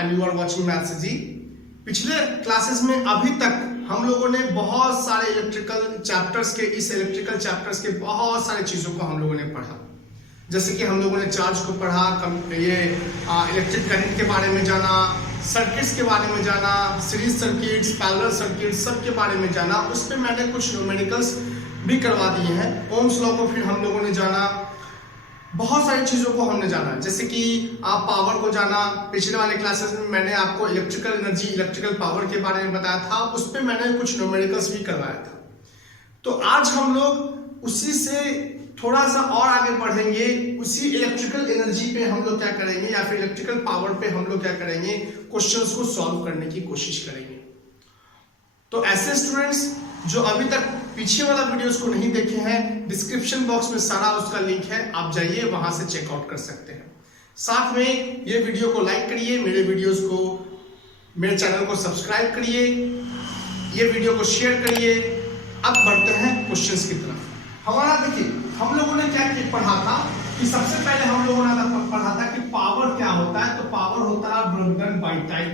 And you are watching maths ji. पिछले classes में अभी तक हम लोगों ने बहुत सारे इलेक्ट्रिकल चैप्टर्स के बहुत सारे चीजों को हम लोगों ने पढ़ा। जैसे कि हम लोगों ने चार्ज को पढ़ा, ये इलेक्ट्रिक करंट के बारे में जाना, सर्किट्स के बारे में जाना, सीरीज सर्किट्स, पैरेलल सर्किट्स, सब के बारे में जाना। उस पर मैंने कुछ न्यूमेरिकल्स भी करवा दिए हैं। ओम्स लॉ को फिर हम लोगों ने जाना, बहुत सारी चीजों को हमने जाना। जैसे कि आप पावर को जाना, पिछले वाले क्लासेस में मैंने आपको इलेक्ट्रिकल एनर्जी, इलेक्ट्रिकल पावर के बारे में बताया था, उस पर मैंने कुछ न्यूमेरिकल्स भी करवाया था। तो आज हम लोग उसी से थोड़ा सा और आगे बढ़ेंगे। उसी इलेक्ट्रिकल एनर्जी पे हम लोग क्या करेंगे, या फिर इलेक्ट्रिकल पावर पे हम लोग क्या करेंगे, क्वेश्चंस को सॉल्व करने की कोशिश करेंगे। तो ऐसे स्टूडेंट्स जो अभी तक पीछे वाला वीडियोस को नहीं देखे हैं, डिस्क्रिप्शन बॉक्स में सारा उसका लिंक है, आप जाइए वहां से चेकआउट कर सकते हैं। साथ में ये वीडियो को लाइक करिए, मेरे वीडियोस को, मेरे चैनल को सब्सक्राइब करिए, ये वीडियो को शेयर करिए। अब बढ़ते हैं क्वेश्चंस की तरफ। हमारा देखिए, हम लोगों ने क्या पढ़ा था कि सबसे पहले हम लोगों ने पढ़ा था कि पावर क्या होता है। तो पावर होता है work done by time.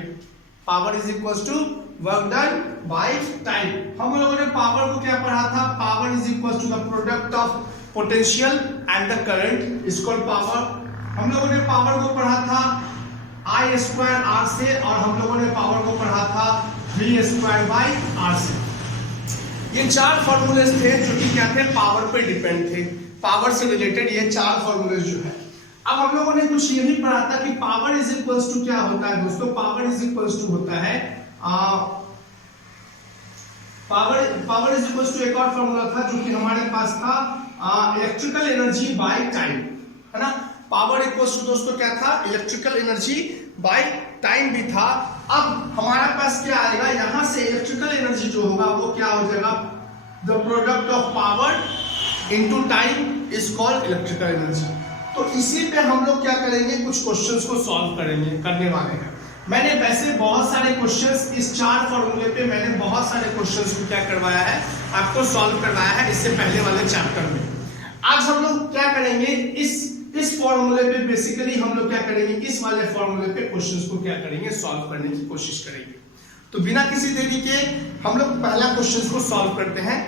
Power is equal to work done by time. हम लोगों ने पावर को क्या पढ़ा था, power is equal to the product of potential and the current is called power. हम लोगों ने पावर को पढ़ा था I स्क्वायर R से, और हम लोगों ने पावर को पढ़ा था V स्क्वायर बाय R से। ये चार फॉर्मूलेस थे जो कि क्या थे, पावर पे डिपेंड थे। पावर से रिलेटेड ये चार फॉर्मूलेस जो है। अब हम लोगों ने कुछ ये भी पढ़ा था कि पावर इज इक्वल्स टू क्या होता है दोस्तों, पावर इज इक्वल्स टू होता है पावर इज इक्वल्स टू एक और फॉर्मूला था जो कि हमारे पास था इलेक्ट्रिकल एनर्जी बाय टाइम, है ना। पावर इक्वल्स टू दोस्तों क्या था, इलेक्ट्रिकल एनर्जी बाय टाइम भी था। अब हमारे पास क्या आएगा, यहां से इलेक्ट्रिकल एनर्जी जो होगा वो क्या हो जाएगा, the product of power into time is called electrical energy. तो इसी पे हम लोग क्या करेंगे, कुछ क्वेश्चंस को सॉल्व करने वाले हैं। मैंने वैसे बहुत सारे क्वेश्चंस इस चार फॉर्मूले पे मैंने बहुत सारे क्वेश्चंस को क्या करवाया है, आपको सॉल्व करवाया है इससे पहले वाले चैप्टर में। आज हम लोग क्या करेंगे, इस फॉर्मूले पे बेसिकली हम लोग क्या करेंगे, इस वाले फॉर्मूले पे क्वेश्चंस को क्या करेंगे, सॉल्व करने की कोशिश करेंगे। तो बिना किसी देरी के हम लोग पहला क्वेश्चंस को सॉल्व करते हैं।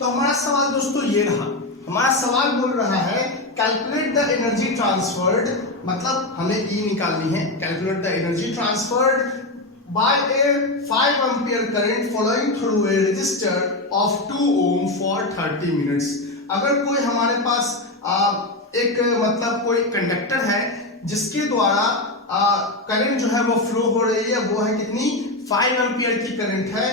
तो हमारा सवाल दोस्तों ये रहा। हमारा सवाल बोल रहा है कैलकुलेट द एनर्जी ट्रांसफर्ड, मतलब हमें E निकालनी है। Calculate the energy transferred by a 5 ampere current flowing through a resistor of 2 ohm for 30 minutes। अगर कोई हमारे पास एक मतलब कोई कंडक्टर है जिसके द्वारा करंट जो है वो फ्लो हो रही है, वो है कितनी, 5 एम्पियर की करंट है।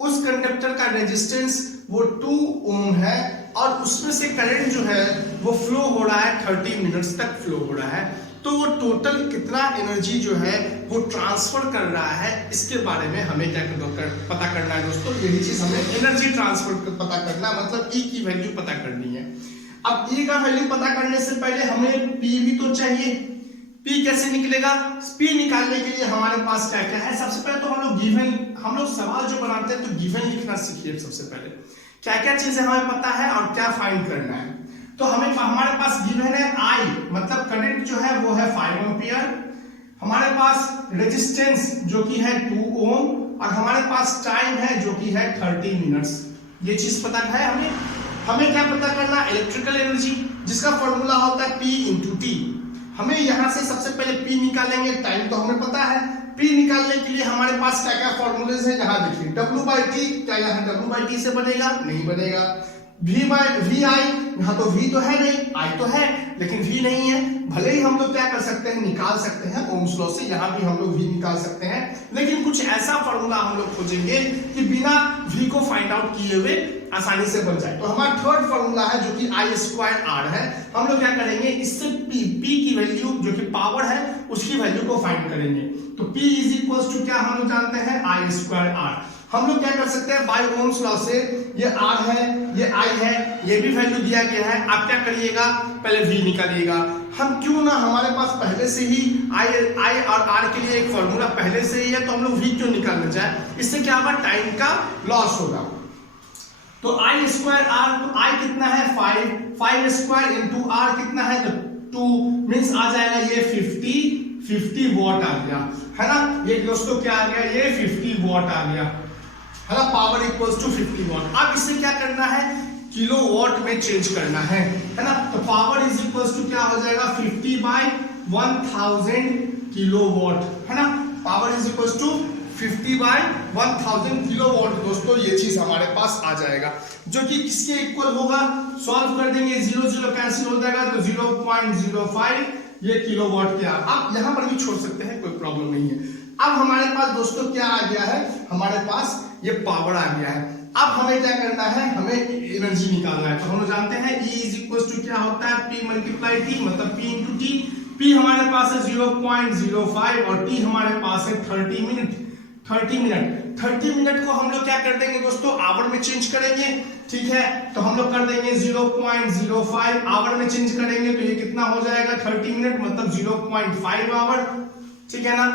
उस कंडक्टर का रेजिस्टेंस वो 2 ओम है, और उसमें से करंट जो है वो फ्लो हो रहा है 30 मिनट्स तक फ्लो हो रहा है। तो वो टोटल कितना एनर्जी जो है वो ट्रांसफर कर रहा है, इसके बारे में हमें क्या पता करना है दोस्तों। यही चीज हमें एनर्जी ट्रांसफर पता करना, मतलब E की वैल्यू पता करनी है। अब E का वैल्यू पता करने से पहले हमें P भी तो चाहिए। P कैसे निकलेगा, P निकालने के लिए हमारे पास क्या क्या है। सबसे पहले तो हम लोग सवाल जो बनाते हैं तो गिवन लिखना सीखिए। सबसे पहले क्या क्या चीजें हमें पता है और क्या फाइंड करना है। तो हमारे पास गिवन है I, मतलब करंट जो है वो है 5 एम्पियर, हमारे पास रेजिस्टेंस जो कि है 2 ओम, और हमारे पास टाइम है जो कि है 30 मिनट्स। ये चीज पता है हमें क्या पता करना, इलेक्ट्रिकल एनर्जी जिसका फॉर्मूला होता है P इंटू T। हमें यहां से सबसे पहले P निकालेंगे, टाइम तो हमें पता है। P निकालने के लिए हमारे पास क्या क्या फॉर्मूलेज है, यहाँ देखिए W बाई टी, क्या यहाँ W बाई टी से बनेगा, नहीं बनेगा। V आई, यहाँ तो V तो है नहीं, I तो है लेकिन V नहीं है। भले ही हम लोग क्या कर सकते हैं, निकाल सकते हैं ओम्स लॉ से, यहाँ भी हम लोग V निकाल सकते हैं, लेकिन कुछ ऐसा फॉर्मूला हम लोग खोजेंगे कि बिना V को फाइंड आउट किए हुए आसानी से बन जाए। तो हमारा थर्ड फॉर्मूला है जो कि I स्क्वायर R है। हम लोग क्या करेंगे, इससे P की वैल्यू जो कि पावर है उसकी वैल्यू को फाइंड करेंगे। तो P इज इक्वल टू क्या हम लोग जानते हैं, I स्क्वायर R। हम लोग क्या कर सकते हैं, बाय ओम्स लॉ से ये R है, ये I है, ये भी वैल्यू दिया गया है। आप क्या करिएगा, पहले V निकालिएगा। हम क्यों ना, हमारे पास पहले से ही I और R के लिए एक फॉर्मूला पहले से ही है, तो हम लोग V क्यों निकालना चाहे, इससे क्या होगा, टाइम का लॉस होगा। तो I स्क्वायर R, तो I कितना है 5 स्क्वायर इंटू R कितना है, 2 मींस आ जाएगा ये 50 वॉट आ गया, है ना। ये दोस्तों क्या आ गया, ये 50 वॉट आ गया, है ना। Power equals to 50 watt. अब इससे क्या करना है, किलो वॉट में चेंज करना है ना। तो पावर इज इक्वल्स टू क्या हो जाएगा, 50/1000 किलो वॉट, है ना। Power is equals to 50/1000 kilo watt. दोस्तों ये चीज हमारे पास आ जाएगा, जो कि किसके इक्वल होगा, सॉल्व कर देंगे, 0 0 कैंसिल हो जाएगा, तो 0.05 ये किलो वॉट के। आप यहां पर भी छोड़ सकते हैं, कोई प्रॉब्लम नहीं है। अब हमारे पास दोस्तों क्या आ गया है, हमारे पास ये पावर आ गया है। अब हमें क्या करना है, हमें एनर्जी निकालना है। तो हम लोग जानते हैं E इज इक्वल टू क्या होता है, P मल्टीप्लाई T, मतलब P इंटू T। P हमारे पास है 0.05 और T हमारे पास है 30 मिनट। 30 मिनट को हम लोग क्या कर देंगे दोस्तों, आवर में चेंज करेंगे, ठीक है। तो हम लोग कर देंगे 0.05 आवर में चेंज करेंगे, तो ये कितना हो जाएगा, 30 मिनट मतलब 0.5 आवर, ठीक है ना,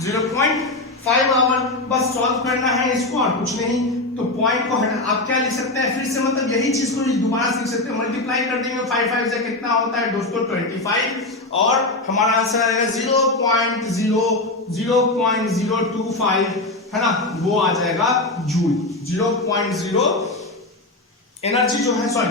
0.5 आवर। बस सॉल्व करना है इसको और कुछ नहीं। तो पॉइंट को हटा, आप क्या लिख सकते हैं फिर से, मतलब यही चीज को दोबारा लिख सकते हैं, मल्टीप्लाई कर देंगे 5 से कितना होता है दोस्तों 25, और हमारा आंसर आएगा 0.025, है ना, वो आ जाएगा जूल। 0.0 एनर्जी जो है, सॉरी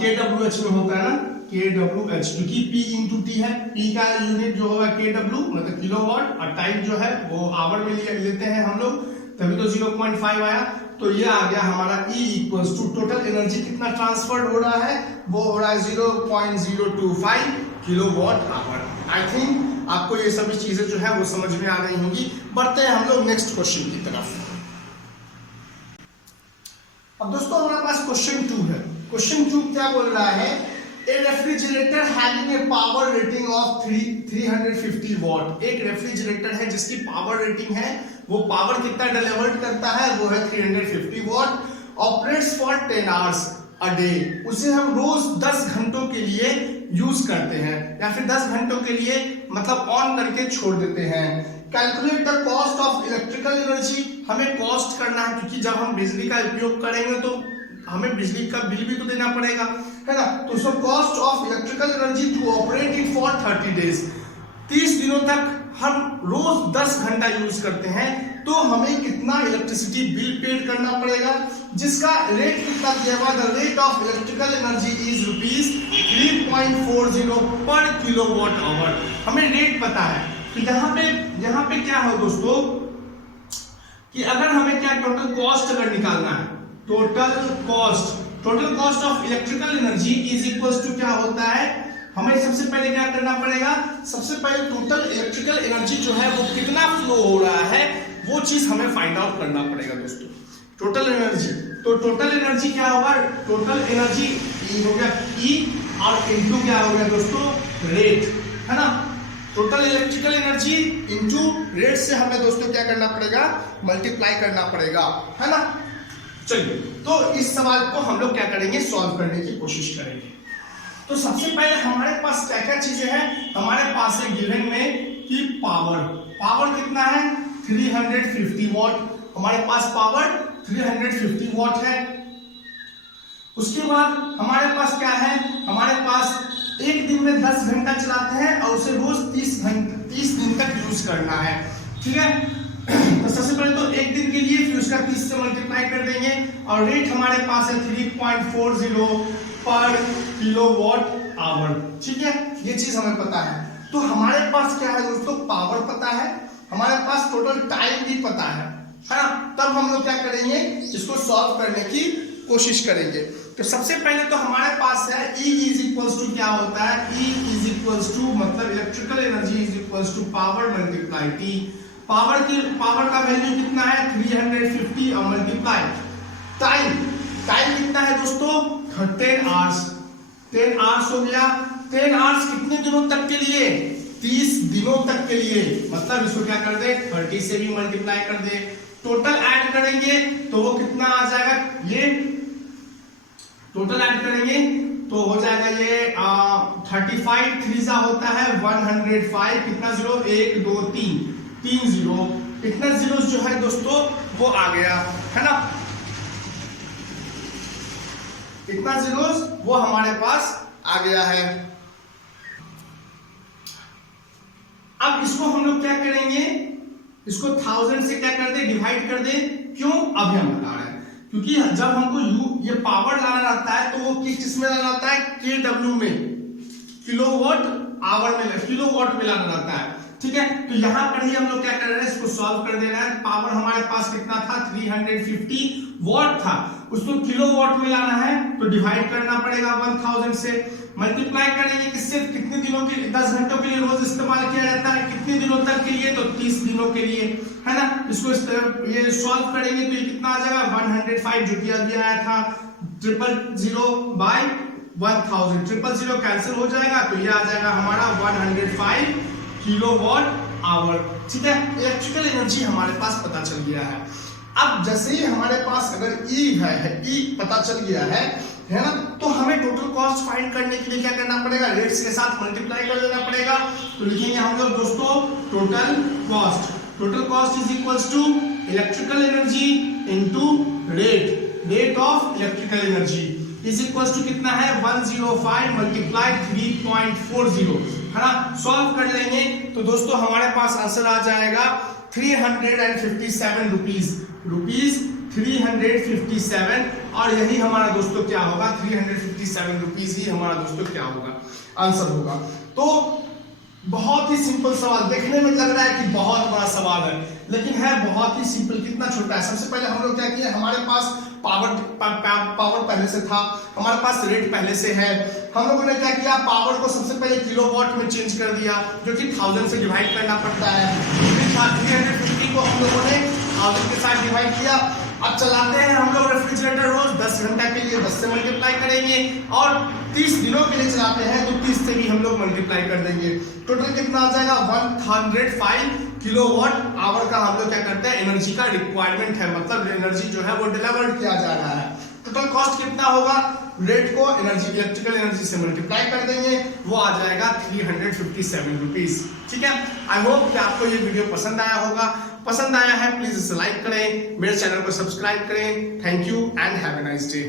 kWh में होता है ना, kWh, क्योंकि P इंटू T है। P का यूनिट जो होगा kW मतलब किलोवाट, और टाइम जो है वो आवर में लेते हैं हम लोग, तभी तो 0.5 आया। तो ये आ गया हमारा E equals to total energy कितना ट्रांसफर हो रहा है, वो हो रहा है 0.025 किलोवाट आवर। आई थिंक आपको ये सभी चीजें जो है वो समझ में आ गई होंगी। बढ़ते हैं हम लोग नेक्स्ट क्वेश्चन की तरफ। अब दोस्तों हमारे पास क्वेश्चन 2 है। क्वेश्चन 2 क्या बोल रहा है, a refrigerator having a power rating of 350 watt. एक रेफ्रिजरेटर है जिसकी पावर रेटिंग है, वो पावर कितना डिलीवर करता है, वो है 350 what, operates for 10 hours a day. उसे हम रोज 10 घंटों के लिए यूज करते हैं, या फिर 10 घंटों के लिए मतलब ऑन करके छोड़ देते हैं। Calculate the cost of electrical energy. हमें कॉस्ट करना है, क्योंकि जब हम बिजली का उपयोग करेंगे तो हमें बिजली का बिल भी तो देना पड़ेगा, है ना। तो so cost of electrical energy to operate it for 30 days. 30 दिनों तक हम रोज 10 घंटा यूज करते हैं, तो हमें कितना इलेक्ट्रिसिटी बिल पेड करना पड़ेगा, जिसका रेट कितना दिया हुआ, the rate of electrical energy is ₹3.40 पर किलोवाट आवर। हमें रेट पता है। तो यहाँ पे क्या है दोस्तों, कि अगर हमें क्या टोटल कॉस्ट अगर निकालना है, total cost of electrical energy is equal to क्या होता है, हमें सबसे पहले क्या करना पड़ेगा, सबसे पहले टोटल इलेक्ट्रिकल एनर्जी जो है वो कितना फ्लो हो रहा है, वो चीज हमें फाइंड आउट करना पड़ेगा दोस्तों। टोटल एनर्जी, तो टोटल एनर्जी क्या होगा, टोटल एनर्जी E हो गया, E और इनटू क्या हो गया दोस्तों, रेट, है ना। Total electrical energy into rate से हमें दोस्तों क्या करना पड़ेगा, मल्टीप्लाई करना पड़ेगा, है ना। चलिए, तो इस सवाल को हम लोग क्या करेंगे, सॉल्व करने की कोशिश करेंगे। तो सबसे पहले हमारे पास क्या क्या चीजें हैं, हमारे पास है गिवन में कि पावर कितना है, 350 वॉट। हमारे पास पावर 350 वॉट है। उसके बाद हमारे पास क्या है, हमारे पास एक दिन में 10 घंटा चलाते हैं और उसे रोज 30 दिन तक यूज करना है, ठीक है। तो सबसे पहले तो एक दिन के लिए, फिर उसका 30 से मल्टीप्लाई कर देंगे, और रेट हमारे पास है 3.40 पर किलोवाट आवर, ठीक है। ये चीज हमें पता है। तो हमारे पास क्या है दोस्तों, पावर पता है, हमारे पास टोटल टाइम भी पता है ना। तब हम लोग क्या करेंगे, इसको सॉल्व करने की कोशिश करेंगे। तो सबसे पहले तो हमारे पास है E इज इक्वल्स टू क्या होता है, E इज इक्वल्स टू मतलब electrical energy is equals to power multiply T। Power का वैल्यू कितना है 350 और मल्टीप्लाई टाइम कितना है दोस्तों 10 आवर्स। 10 आवर्स हो गया। 10 आवर्स कितने दिनों तक के लिए, 30 दिनों तक के लिए, मतलब इसको क्या कर दे 30 से भी मल्टीप्लाई कर दे। टोटल ऐड करेंगे तो वो कितना आ जाएगा, ये टोटल ऐड करेंगे तो हो जाएगा ये 35 3 होता है 105, कितना जीरो 1 2 3 जीरो, इतना जीरो जो है दोस्तों वो आ गया, है ना। इतना जीरो वो हमारे पास आ गया है। अब इसको हम लोग क्या करेंगे, इसको 1000 से क्या कर दे, डिवाइड कर दे। क्यों, अभी हम बता रहे हैं, क्योंकि जब हमको ये पावर लाना रहता है तो वो किस में लाना रहता है, केडब्ल्यू में, किलोवाट आवर में, किलोवाट में लाना रहता है। ठीक है, तो यहां पर ही हम लोग क्या कर रहे हैं, इसको सॉल्व कर दे रहे हैं। पावर हमारे पास कितना था, 350 वॉट था, उसको किलोवाट में लाना है तो डिवाइड करना पड़ेगा 1000 से, मल्टीप्लाई करेंगे किससे, कितने दिनों के, 10 घंटों के लिए रोज इस्तेमाल किया जाता है, कितने दिनों तक के लिए, तो 30 दिनों के लिए, है ना। इसको ये सॉल्व करेंगे तो ये कितना आ जाएगा, 105, जो कि अभी आया था 000 बाय 1000, 000 कैंसिल हो जाएगा तो ये आ जाएगा हमारा 105 किलोवाट आवर। ठीक है, इलेक्ट्रिकल एनर्जी हमारे पास पता चल गया है। अब जैसे ही हमारे पास अगर E है, E पता चल गया है ना, तो हमें टोटल कॉस्ट फाइंड करने के लिए क्या करना पड़ेगा, रेट्स के साथ मल्टीप्लाई कर देना पड़ेगा। तो लिखेंगे हम लोग दोस्तों total cost is equals to electrical energy into rate of electrical energy is equals to कितना है, 105 मल्टीप्लाई 3.40, है ना। सॉल्व कर लेंगे तो दोस्तों हमारे पास आंसर आ जाएगा 357 रुपीज 357, और यही हमारा दोस्तों क्या होगा, 357 रुपीज ही हमारा दोस्तों क्या होगा, आंसर होगा। तो बहुत ही सिंपल सवाल, देखने में लग रहा है कि बहुत बड़ा सवाल है, लेकिन है बहुत ही सिंपल। कितना छोटा है, सबसे पहले हम लोग क्या किया, हमारे पास पावर पहले से था, हमारे पास रेट पहले से है, हम लोगों ने क्या किया, पावर को सबसे पहले किलोवाट में चेंज कर दिया, जो कि 1000 से डिवाइड करना पड़ता है। 350 को हम लोगों ने 1000 के साथ डिवाइड किया। अब चलाते हैं हम लोग रेफ्रिजरेटर रोज 10 घंटा के लिए 10 से मल्टीप्लाई करेंगे, और 30 दिनों के लिए चलाते हैं तो 30 से भी हम लोग मल्टीप्लाई कर देंगे। टोटल कितना आ जाएगा, 105 किलोवाट आवर का हम लोग क्या करते हैं, एनर्जी का रिक्वायरमेंट है, मतलब एनर्जी जो है वो डिलीवर्ड किया जा रहा है। टोटल कॉस्ट कितना होगा, रेट को एनर्जी, इलेक्ट्रिकल एनर्जी से मल्टीप्लाई कर देंगे, वो आ जाएगा 357 रुपीज। ठीक है, आई होप कि आपको ये वीडियो पसंद आया होगा। पसंद आया है प्लीज इसे लाइक करें, मेरे चैनल को सब्सक्राइब करें। Thank you and have a nice day.